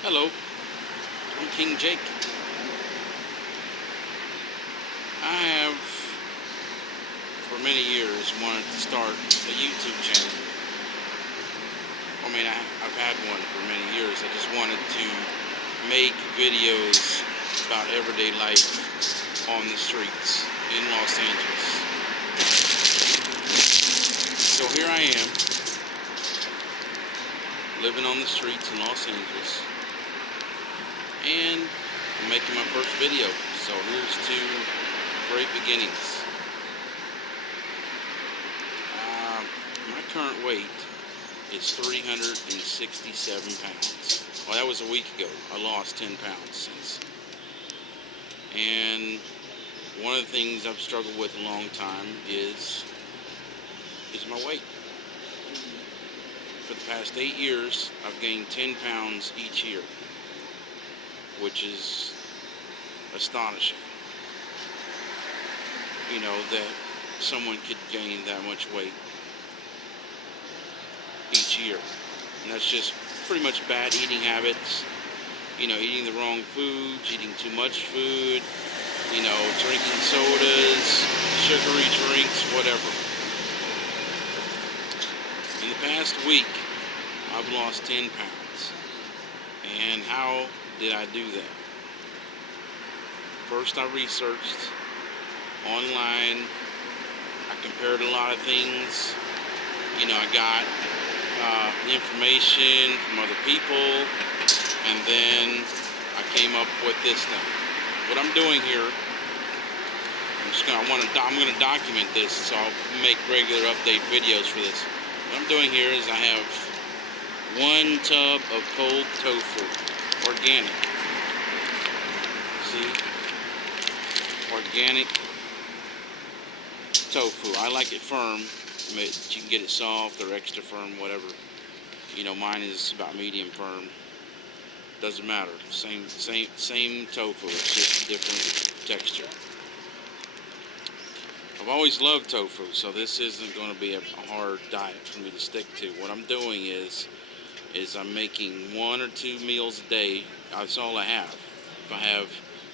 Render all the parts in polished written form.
Hello, I'm King Jake. I have, for many years, wanted to start a YouTube channel. I've had one for many years. I just wanted to make videos about everyday life on the streets in Los Angeles. So here I am, living on the streets in Los Angeles, and I'm making my first video. So here's to great beginnings. My current weight is 367 pounds. Well, that was a week ago. I lost 10 pounds since. And one of the things I've struggled with a long time is my weight. For the past 8 years, I've gained 10 pounds each year, which is astonishing. You know, that someone could gain that much weight each year. And that's just pretty much bad eating habits. You know, eating the wrong foods, eating too much food, you know, drinking sodas, sugary drinks, whatever. In the past week, I've lost 10 pounds. And how did I do that? First, I researched online. I compared a lot of things. You know, I got information from other people, and then I came up with this thing. What I'm doing here, I'm going to document this, so I'll make regular update videos for this. What I'm doing here is I have 1 tub of cold tofu, organic. See? Organic tofu. I like it firm. You can get it soft or extra firm, whatever. You know, mine is about medium firm. Doesn't matter. Same tofu. It's just a different texture. I've always loved tofu, so this isn't going to be a hard diet for me to stick to. What I'm doing is I'm making 1 or 2 meals a day. That's all I have.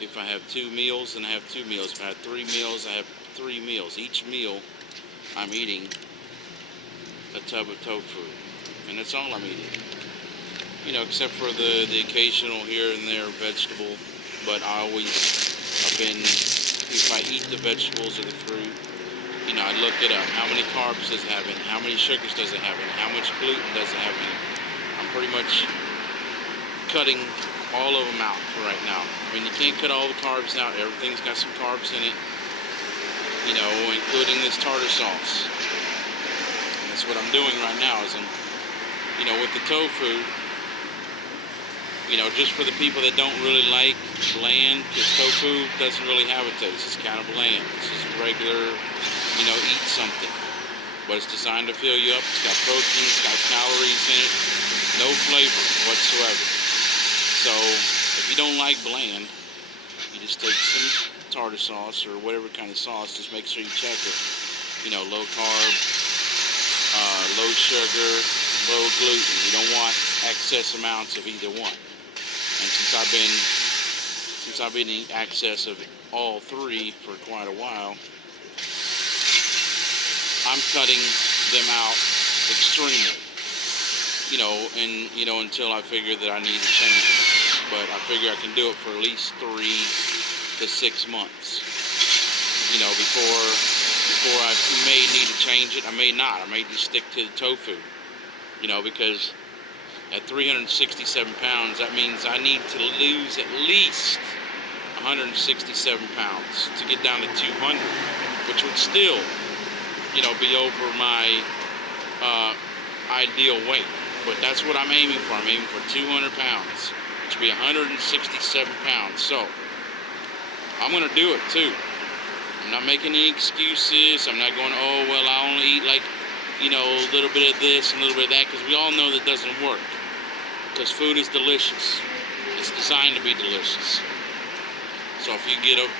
If I have 2 meals, then I have 2 meals. If I have 3 meals, I have 3 meals. Each meal, I'm eating a tub of tofu, and that's all I'm eating. You know, except for the occasional here and there vegetable. But I've been, if I eat the vegetables or the fruit, you know, I looked it up. How many carbs does it have in it? How many sugars does it have in it? How much gluten does it have in it? I'm pretty much cutting all of them out for right now. I mean, you can't cut all the carbs out. Everything's got some carbs in it, you know, including this tartar sauce. And that's what I'm doing right now is you know, with the tofu, you know, just for the people that don't really like bland, because tofu doesn't really have a taste. It's kind of bland. It's just regular, you know, eat something. But it's designed to fill you up. It's got protein, it's got calories in it. No flavor whatsoever. So, if you don't like bland, you just take some tartar sauce or whatever kind of sauce. Just make sure you check it. You know, low carb, low sugar, low gluten. You don't want excess amounts of either one. And since I've been in excess of all 3 for quite a while, I'm cutting them out extremely. You know, until I figure that I need to change it. But I figure I can do it for at least 3 to 6 months. You know, before I may need to change it. I may not. I may just stick to the tofu. You know, because at 367 pounds, that means I need to lose at least 167 pounds to get down to 200, which would still, you know, be over my ideal weight. But that's what I'm aiming for. I'm aiming for 200 pounds, which would be 167 pounds. So, I'm going to do it too. I'm not making any excuses. I'm not going, oh, well, I only eat like, you know, a little bit of this and a little bit of that, because we all know that doesn't work. Because food is delicious. It's designed to be delicious. So if you get a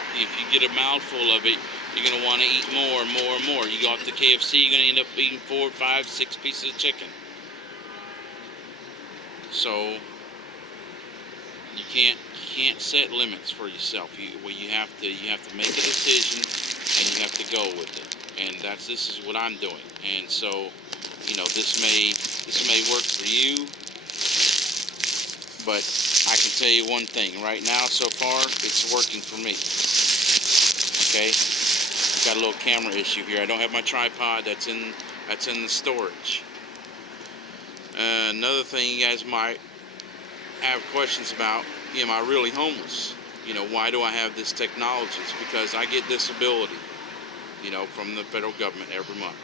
mouthful of it, you're going to want to eat more and more and more. You go out to KFC, you're going to end up eating 4, 5, 6 pieces of chicken. So You can't set limits for yourself. You have to make a decision, and you have to go with it. And this is what I'm doing. And so, this may work for you, but I can tell you one thing. Right now, so far, it's working for me. Okay, got a little camera issue here. I don't have my tripod. That's in the storage. Another thing you guys might have questions about: am I really homeless? Why do I have this technology? It's because I get disability, from the federal government every month.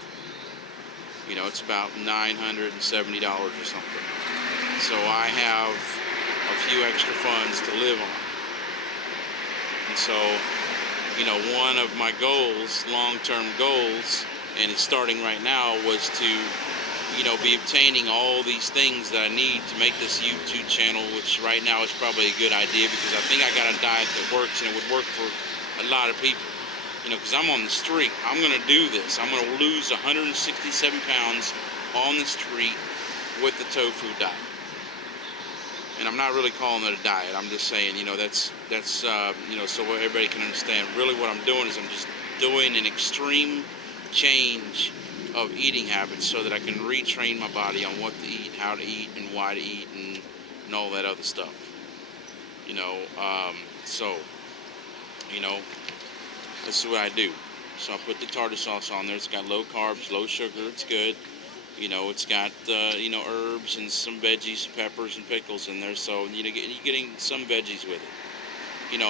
It's about $970 or something. So I have a few extra funds to live on. And so, one of my goals, long-term goals, and it's starting right now, was to, be obtaining all these things that I need to make this YouTube channel, which right now is probably a good idea because I think I got a diet that works and it would work for a lot of people. Because I'm on the street. I'm going to do this. I'm going to lose 167 pounds on the street with the tofu diet. And I'm not really calling it a diet. I'm just saying, that's so everybody can understand. Really what I'm doing is I'm just doing an extreme change of eating habits so that I can retrain my body on what to eat, how to eat, and why to eat, and all that other stuff. This is what I do. So I put the tartar sauce on there. It's got low carbs, low sugar. It's good. It's got herbs and some veggies, peppers and pickles in there. So you're getting some veggies with it.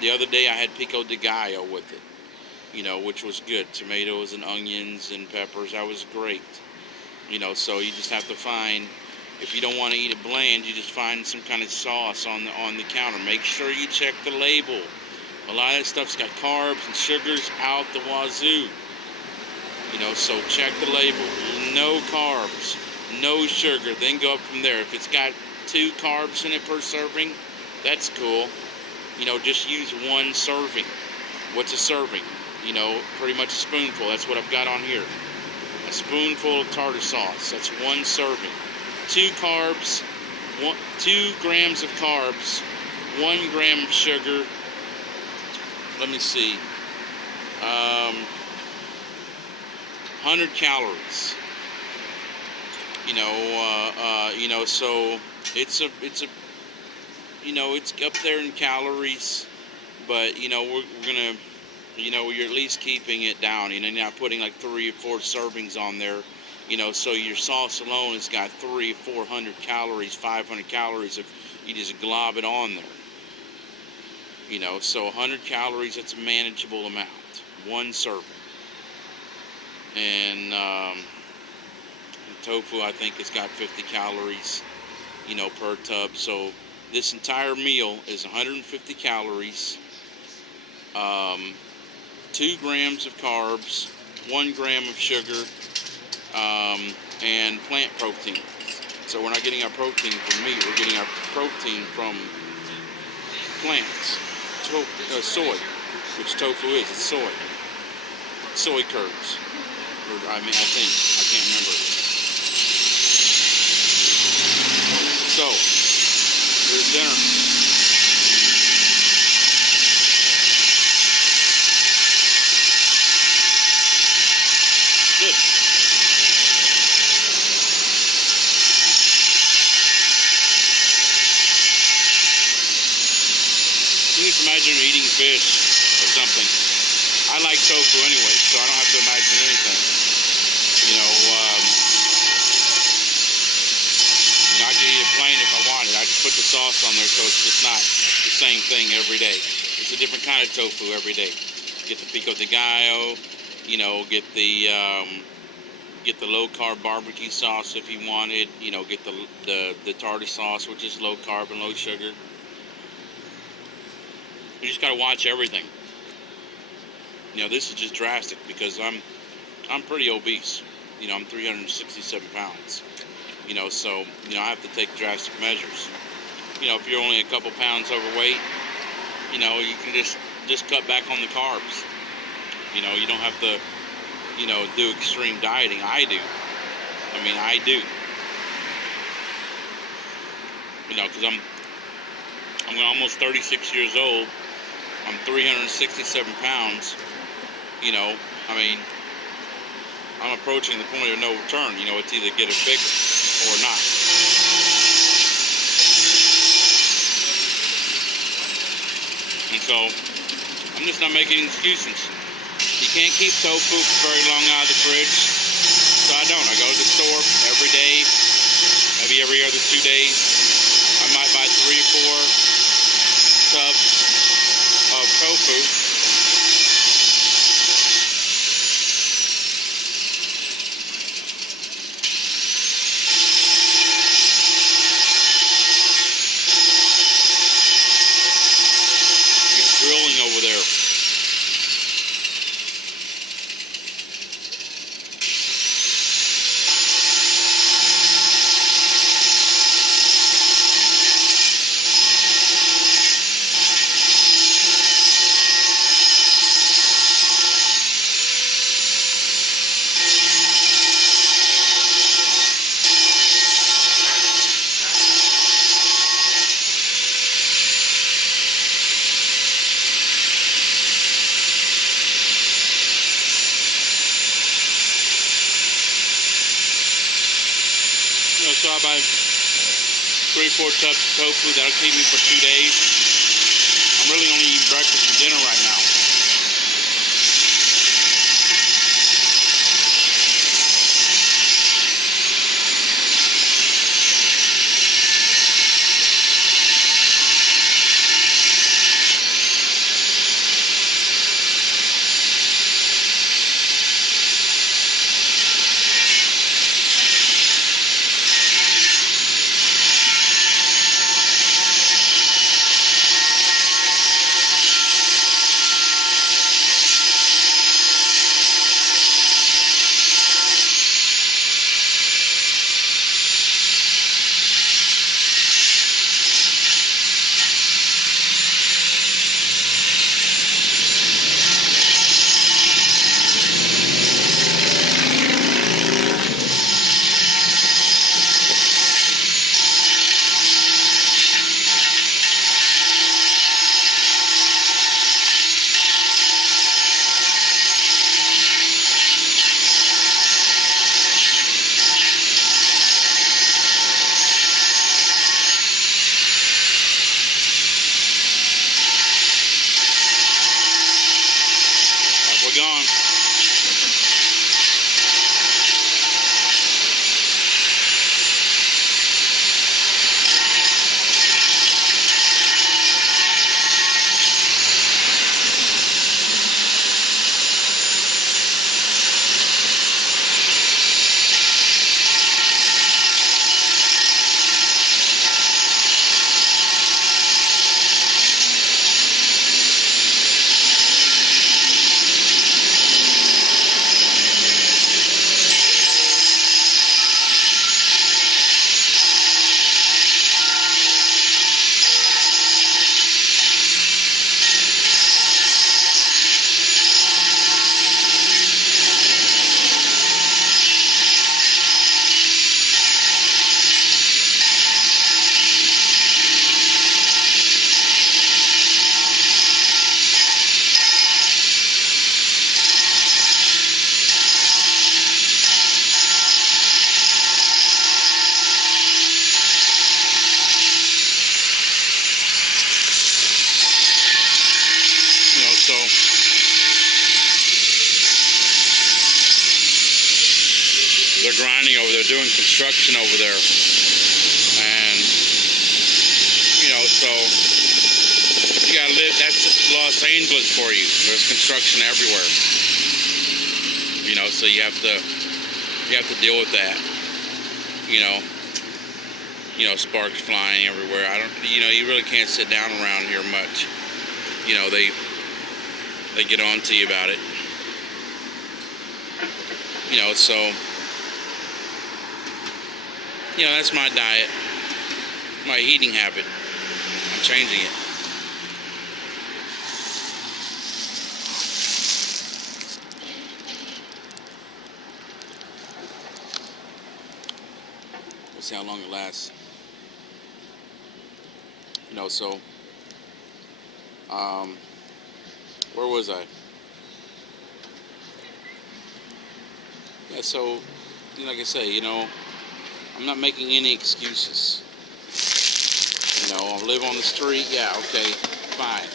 The other day I had pico de gallo with it. Which was good. Tomatoes and onions and peppers. That was great. So you just have to find. If you don't want to eat it bland, you just find some kind of sauce on the counter. Make sure you check the label. A lot of that stuff's got carbs and sugars out the wazoo. So check the label. No carbs, no sugar. Then go up from there. If it's got 2 carbs in it per serving, that's cool. Just use 1 serving. What's a serving? Pretty much a spoonful. That's what I've got on here. A spoonful of tartar sauce. That's 1 serving. 2 carbs, 2 grams of carbs, 1 gram of sugar. Let me see. 100 calories. So it's up there in calories, but we're gonna, you're at least keeping it down. You're not putting like 3 or 4 servings on there. So your sauce alone has got 300 or 400 calories, 500 calories if you just glob it on there. So 100 calories, that's a manageable amount. 1 serving. And tofu, I think it's got 50 calories, per tub. So this entire meal is 150 calories, 2 grams of carbs, 1 gram of sugar, and plant protein. So we're not getting our protein from meat, we're getting our protein from plants. Soy, which tofu is. It's soy. Soy curds. I think. I can't remember. So, here's dinner. Good. You just imagine eating fish or something. I like tofu anyway, so I don't have to imagine anything. I can eat it plain if I wanted. I just put the sauce on there, so it's just not the same thing every day. It's a different kind of tofu every day. Get the pico de gallo, get the low carb barbecue sauce if you wanted. Get the tartar sauce, which is low carb and low sugar. You just gotta watch everything. This is just drastic because I'm pretty obese. I'm 367 pounds. So I have to take drastic measures. If you're only a couple pounds overweight, you can just cut back on the carbs. You don't have to, do extreme dieting. I do. I do. Because I'm almost 36 years old. I'm 367 pounds. You know, I mean, I'm approaching the point of no return. You know, it's either get it bigger or not. And so, I'm just not making excuses. You can't keep tofu for very long out of the fridge. So I don't. I go to the store every day, maybe every other 2 days. I might buy 3 or 4 tubs of tofu. It's grilling over there. So I buy 3 or 4 tubs of tofu. That'll keep me for 2 days. I'm really only eating breakfast and dinner right now. We're gone. So they're grinding over there, doing construction over there. And, you know, so you gotta live, that's Los Angeles for you. There's construction everywhere. You know, so you have to deal with that. You know, sparks flying everywhere. You really can't sit down around here much. You know, they get on to you about it. You know, so, you know, that's my diet, my eating habit. I'm changing it. We'll see how long it lasts. You know, so Where was I? Yeah, so, like I say, I'm not making any excuses. I live on the street. Yeah, okay, fine.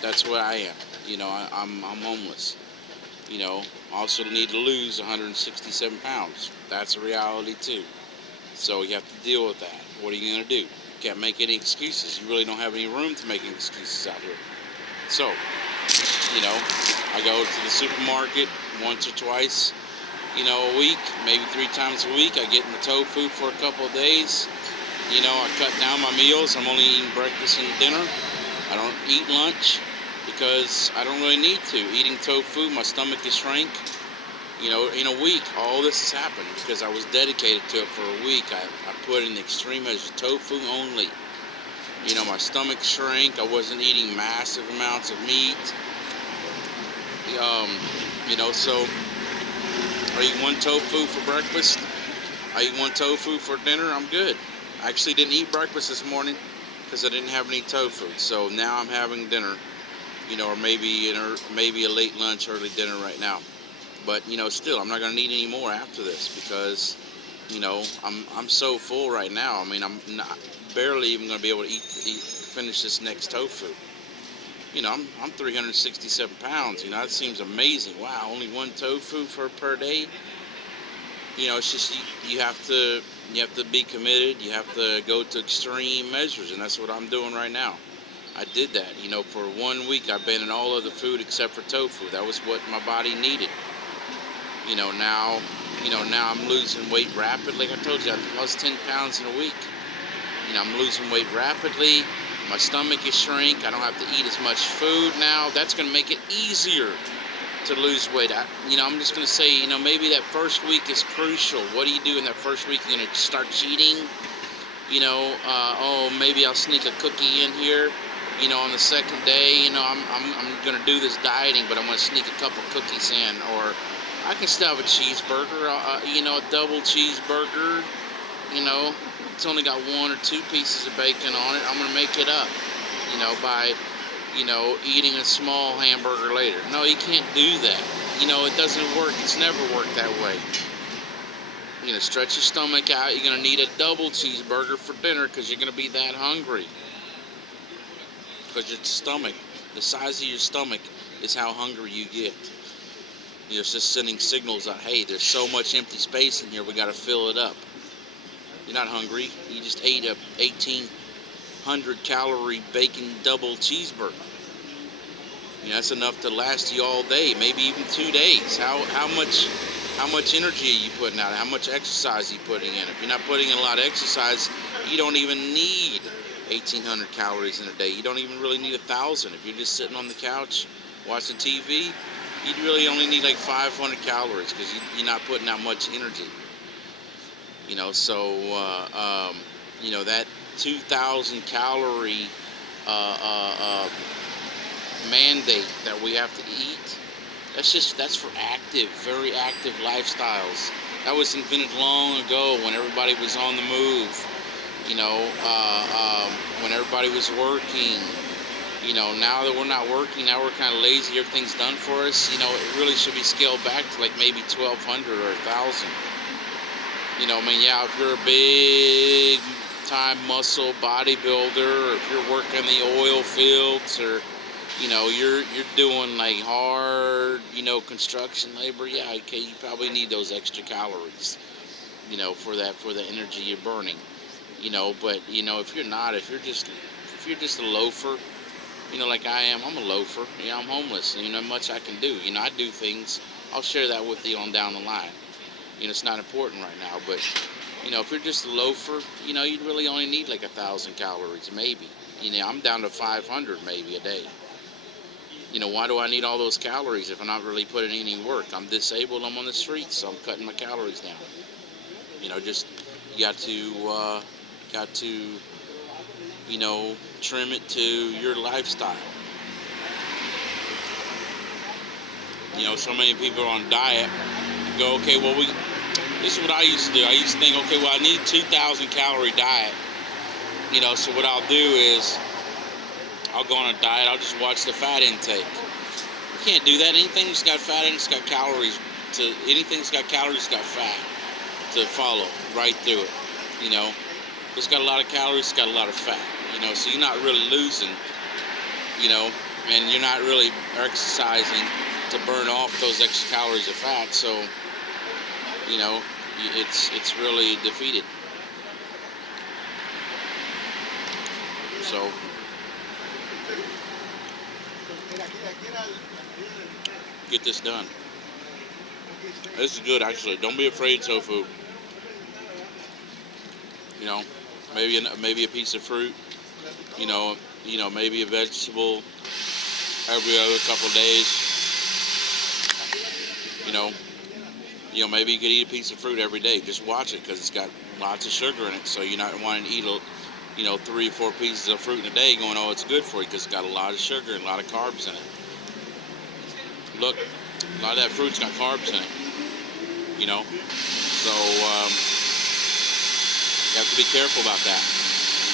That's what I am. I'm homeless. I also need to lose 167 pounds. That's a reality too. So you have to deal with that. What are you going to do? Can't make any excuses. You really don't have any room to make excuses out here. So, I go to the supermarket once or twice, a week, maybe 3 times a week. I get my tofu for a couple of days. I cut down my meals. I'm only eating breakfast and dinner. I don't eat lunch because I don't really need to. Eating tofu, my stomach is shrank. In a week, all this has happened because I was dedicated to it for a week. I put in the extreme measures, tofu only. My stomach shrank. I wasn't eating massive amounts of meat. So I eat one tofu for breakfast. I eat one tofu for dinner. I'm good. I actually didn't eat breakfast this morning because I didn't have any tofu. So now I'm having dinner, or maybe a late lunch, early dinner right now. But still, I'm not going to need any more after this because I'm so full right now. I mean, I'm not barely even going to be able to finish this next tofu. I'm 367 pounds. That seems amazing. Wow, only one tofu per day. It's just you have to be committed. You have to go to extreme measures, and that's what I'm doing right now. I did that. For 1 week, I banned all other food except for tofu. That was what my body needed. Now I'm losing weight rapidly. Like I told you, I lost 10 pounds in a week. I'm losing weight rapidly. My stomach is shrink. I don't have to eat as much food now. That's going to make it easier to lose weight. I'm just going to say, maybe that first week is crucial. What do you do in that first week? You're going to start cheating. Maybe I'll sneak a cookie in here. On the second day, I'm going to do this dieting, but I'm going to sneak a couple cookies in, or I can still have a cheeseburger, a double cheeseburger. It's only got 1 or 2 pieces of bacon on it. I'm going to make it up, by, eating a small hamburger later. No, you can't do that. It doesn't work. It's never worked that way. Stretch your stomach out. You're going to need a double cheeseburger for dinner because you're going to be that hungry. Because your stomach, the size of your stomach is how hungry you get. It's just sending signals out, hey, there's so much empty space in here, we got to fill it up. You're not hungry. You just ate a 1,800 calorie bacon double cheeseburger. That's enough to last you all day, maybe even 2 days. How much energy are you putting out? How much exercise are you putting in? If you're not putting in a lot of exercise, you don't even need 1,800 calories in a day. You don't even really need 1,000. If you're just sitting on the couch watching TV, you'd really only need like 500 calories because you're not putting out much energy. That 2,000 calorie mandate that we have to eat, that's for very active lifestyles. That was invented long ago when everybody was on the move, when everybody was working. Now that we're not working, now we're kind of lazy, everything's done for us, it really should be scaled back to like maybe 1,200 or 1,000. If you're a big time muscle bodybuilder, or if you're working the oil fields, or, you're doing like hard, construction labor, yeah, okay, you probably need those extra calories, for the energy you're burning, but, if you're just a loafer, like I am, I'm a loafer. I'm homeless. Not much I can do. I do things. I'll share that with you on down the line. It's not important right now, but if you're just a loafer, you'd really only need like 1,000 calories, maybe. I'm down to 500 maybe a day. Why do I need all those calories if I'm not really putting in any work? I'm disabled. I'm on the streets, so I'm cutting my calories down. You got to trim it to your lifestyle. So many people are on diet go, okay, well, this is what I used to do. I used to think, okay, well, I need 2,000 calorie diet. So what I'll do is I'll go on a diet. I'll just watch the fat intake. You can't do that. Anything that's got fat in it's got calories. Anything that's got calories got fat to follow right through it. You know, if it's got a lot of calories, it's got a lot of fat. You know, so you're not really losing. You know, and you're not really exercising to burn off those extra calories of fat. So, you know, it's really defeated. So get this done. This is good, actually. Don't be afraid, tofu. You know, maybe a piece of fruit. You know, maybe a vegetable every other couple of days. You know, maybe you could eat a piece of fruit every day. Just watch it because it's got lots of sugar in it. So you're not wanting to eat 3 or 4 pieces of fruit in a day going, oh, it's good for you because it's got a lot of sugar and a lot of carbs in it. Look, a lot of that fruit's got carbs in it, you know. So you have to be careful about that,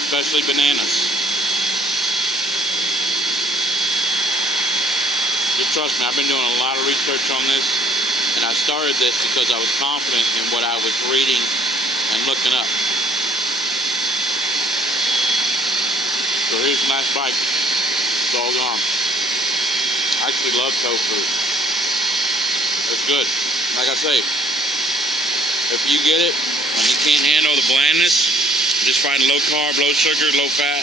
especially bananas. Just trust me, I've been doing a lot of research on this, and I started this because I was confident in what I was reading and looking up. So here's a nice bite. It's all gone. I actually love tofu. It's good. Like I say, if you get it and you can't handle the blandness, just find low carb, low sugar, low fat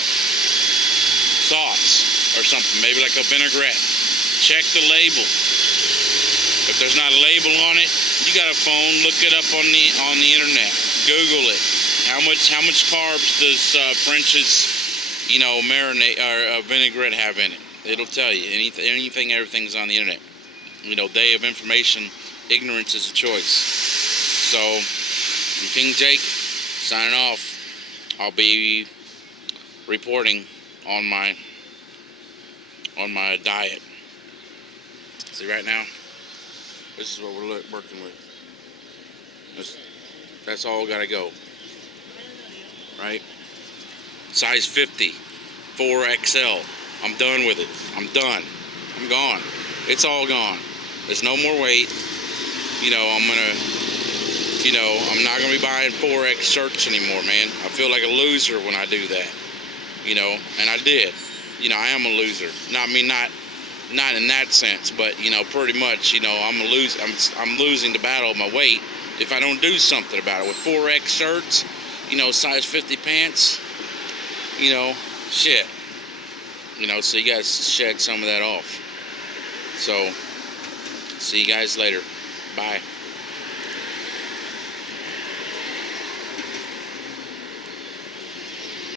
sauce or something. Maybe like a vinaigrette. Check the label. If there's not a label on it, you got a phone. Look it up on the internet. Google it. How much carbs does French's marinade or vinaigrette have in it? It'll tell you. Anything, everything's on the internet. Day of information, ignorance is a choice. So, I'm King Jake, signing off. I'll be reporting on my diet. See, right now, this is what we're working with. That's all gotta go. Right? Size 50, 4XL. I'm done with it. I'm done. I'm gone. It's all gone. There's no more weight. I'm not gonna be buying 4X shirts anymore, man. I feel like a loser when I do that. And I did. I am a loser. Not in that sense, but pretty much, I'm losing the battle of my weight if I don't do something about it. With 4X shirts, size 50 pants, shit. So you guys shed some of that off. So, see you guys later. Bye.